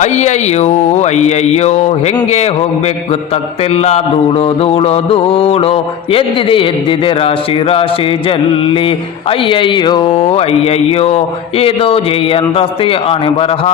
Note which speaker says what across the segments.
Speaker 1: ಅಯ್ಯಯ್ಯೋ ಅಯ್ಯಯ್ಯೋ, ಹೆಂಗೆ ಹೋಗ್ಬೇಕು ಗೊತ್ತಾಗ್ತಿಲ್ಲ ದೂಡೋ ದೂಡೋ ದೂಡೋ, ಎದ್ದಿದೆ ಎದ್ದಿದೆ ರಾಶಿ ರಾಶಿ ಜಲ್ಲಿ. ಅಯ್ಯಯ್ಯೋ ಅಯ್ಯಯ್ಯೋ ಇದು ಎನ್ ರಸ್ತೆ ಅಣೆ ಬರಹ.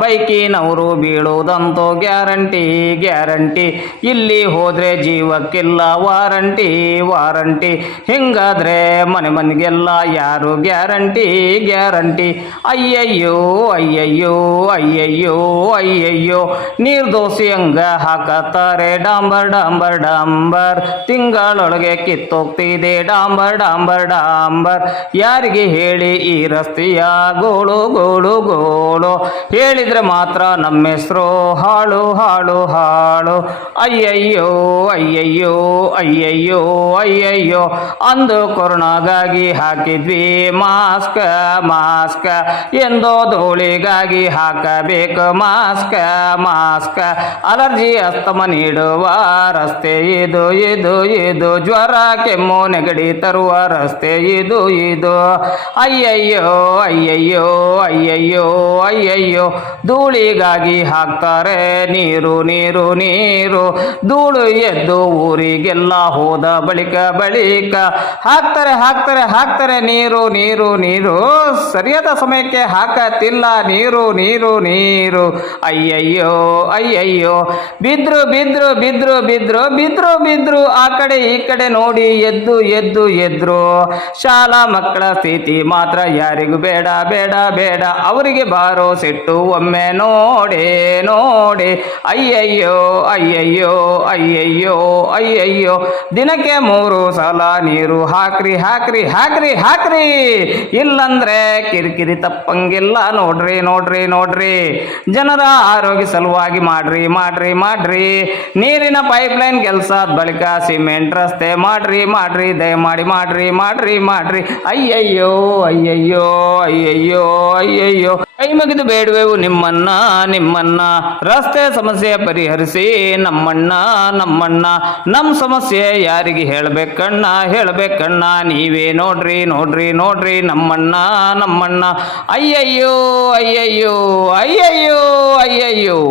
Speaker 1: ಬೈಕಿನವರು ಬೀಳೋದಂತೋ ಗ್ಯಾರಂಟಿ ಗ್ಯಾರಂಟಿ. ಇಲ್ಲಿ ಹೋದ್ರೆ ಜೀವಕ್ಕಿಲ್ಲ ವಾರಂಟಿ ವಾರಂಟಿ. ಹಿಂಗಾದ್ರೆ ಮನೆ ಮನೆಗೆಲ್ಲ ಯಾರು ಗ್ಯಾರಂಟಿ ಗ್ಯಾರಂಟಿ? ಅಯ್ಯಯ್ಯೋ ಅಯ್ಯಯ್ಯೋ ಅಯ್ಯಯ್ಯೋ ಅಯ್ಯಯ್ಯೋ, ನೀರ್ ದೋಸೆ ಹಂಗ ಹಾಕತ್ತಾರೆ. ಡಾಂಬರ್ ಡಾಂಬರ್ ಡಾಂಬರ್, ತಿಂಗಳೊಳಗೆ ಕಿತ್ತೋಗ್ತಿದೆ. ಡಾಂಬರ್ ಡಾಂಬರ್ ಡಾಂಬರ್, ಯಾರಿಗೆ ಹೇಳಿ ಈ ರಸ್ತೆಯ ಗೋಳು ಗೋಳು ಗೋಳು? ಹೇಳಿದ್ರೆ ಮಾತ್ರ ನಮ್ಮ ಹೆಸರು ಹಾಳು ಹಾಳು ಹಾಳು. ಅಯ್ಯಯ್ಯೋ ಅಯ್ಯಯ್ಯೋ ಅಯ್ಯಯ್ಯೋ ಅಯ್ಯಯ್ಯೋ, ಅಂದು ಕೊರೋನಾಗಾಗಿ ಹಾಕಿದ್ವಿ. ಮಾಸ್ಕ್ ಮಾಸ್ಕ್, ಎಂದೋ ಧೂಳಿಗಾಗಿ ಹಾಕಬೇಕು. ಮಾಸ್ಕ್, ಮಾಸ್ಕ, ಅಲರ್ಜಿ ಅಸ್ತಮ ನೀಡುವ ರಸ್ತೆ ಇದು ಇದು ಇದು. ಜ್ವರ, ಕೆಮ್ಮು, ನೆಗಡಿ ತರುವ ರಸ್ತೆ ಇದು ಇದು. ಅಯ್ಯಯ್ಯೋ ಅಯ್ಯಯ್ಯೋ ಅಯ್ಯಯ್ಯೋ ಅಯ್ಯಯ್ಯೋ. ಧೂಳಿಗಾಗಿ ಹಾಕ್ತಾರೆ ನೀರು ನೀರು ನೀರು. ಧೂಳು ಎದ್ದು ಊರಿಗೆಲ್ಲ ಹೋದ ಬಳಿಕ ಬಳಿಕ ಹಾಕ್ತಾರೆ ಹಾಕ್ತಾರೆ ಹಾಕ್ತಾರೆ ನೀರು ನೀರು ನೀರು. ಸರಿಯಾದ ಸಮಯಕ್ಕೆ ಹಾಕತ್ತಿಲ್ಲ ನೀರು ನೀರು ನೀರು. ಅಯ್ಯಯ್ಯೋ ಅಯ್ಯಯ್ಯೋ. ಬಿದ್ರು ಬಿದ್ರು ಬಿದ್ರು ಬಿದ್ರು ಬಿದ್ರು ಬಿದ್ರು. ಆ ಕಡೆ, ಈ ಕಡೆ ನೋಡಿ ಎದ್ದು ಎದ್ದು, ಎದ್ರು. ಶಾಲಾ ಮಕ್ಕಳ ಸ್ಥಿತಿ ಮಾತ್ರ ಯಾರಿಗೂ ಬೇಡ ಬೇಡ ಬೇಡ. ಅವರಿಗೆ ಬಾರೋ ಸಿಟ್ಟು ಒಮ್ಮೆ ನೋಡೆ ನೋಡೆ. ಅಯ್ಯಯ್ಯೋ ಅಯ್ಯಯ್ಯೋ ಅಯ್ಯಯ್ಯೋ ಅಯ್ಯಯ್ಯೋ. ದಿನಕ್ಕೆ ಮೂರು ಸಲ ನೀರು ಹಾಕ್ರಿ ಹಾಕ್ರಿ ಹಾಕ್ರಿ ಹಾಕ್ರಿ. ಇಲ್ಲಂದ್ರೆ ಕಿರಿಕಿರಿ ತಪ್ಪಂಗಿಲ್ಲ. ನೋಡ್ರಿ ನೋಡ್ರಿ ನೋಡ್ರಿ. ಜನರ ಆರೋಗ್ಯ ಸಲುವಾಗಿ ಮಾಡ್ರಿ ಮಾಡ್ರಿ ಮಾಡ್ರಿ. ನೀರಿನ ಪೈಪ್ಲೈನ್ ಕೆಲಸ ಆದ ಬಳಿಕ ಸಿಮೆಂಟ್ ರಸ್ತೆ ಮಾಡ್ರಿ ಮಾಡ್ರಿ. ದಯಮಾಡಿ ಮಾಡ್ರಿ ಮಾಡ್ರಿ ಮಾಡ್ರಿ. ಅಯ್ಯಯ್ಯೋ ಅಯ್ಯಯ್ಯೋ ಅಯ್ಯಯ್ಯೋ ಅಯ್ಯಯ್ಯೋ. ಕೈ ಮುಗಿದು ಬೇಡುವೆವು ನಿಮ್ಮನ್ನ ನಿಮ್ಮನ್ನ. ರಸ್ತೆ ಸಮಸ್ಯೆ ಪರಿಹರಿಸಿ, ನಮ್ಮಣ್ಣ ನಮ್ಮಣ್ಣ. ನಮ್ಮ ಸಮಸ್ಯೆ ಯಾರಿಗೆ ಹೇಳ್ಬೇಕಣ್ಣ? ಹೇಳ್ಬೇಕಣ್ಣ, ನೀವೇ ನೋಡ್ರಿ ನೋಡ್ರಿ ನೋಡ್ರಿ. ನಮ್ಮಣ್ಣ ನಮ್ಮಣ್ಣ. ಅಯ್ಯಯ್ಯೋ ಅಯ್ಯಯ್ಯೋ ಅಯ್ಯಯ್ಯೋ ಅಯ್ಯಯ್ಯೋ.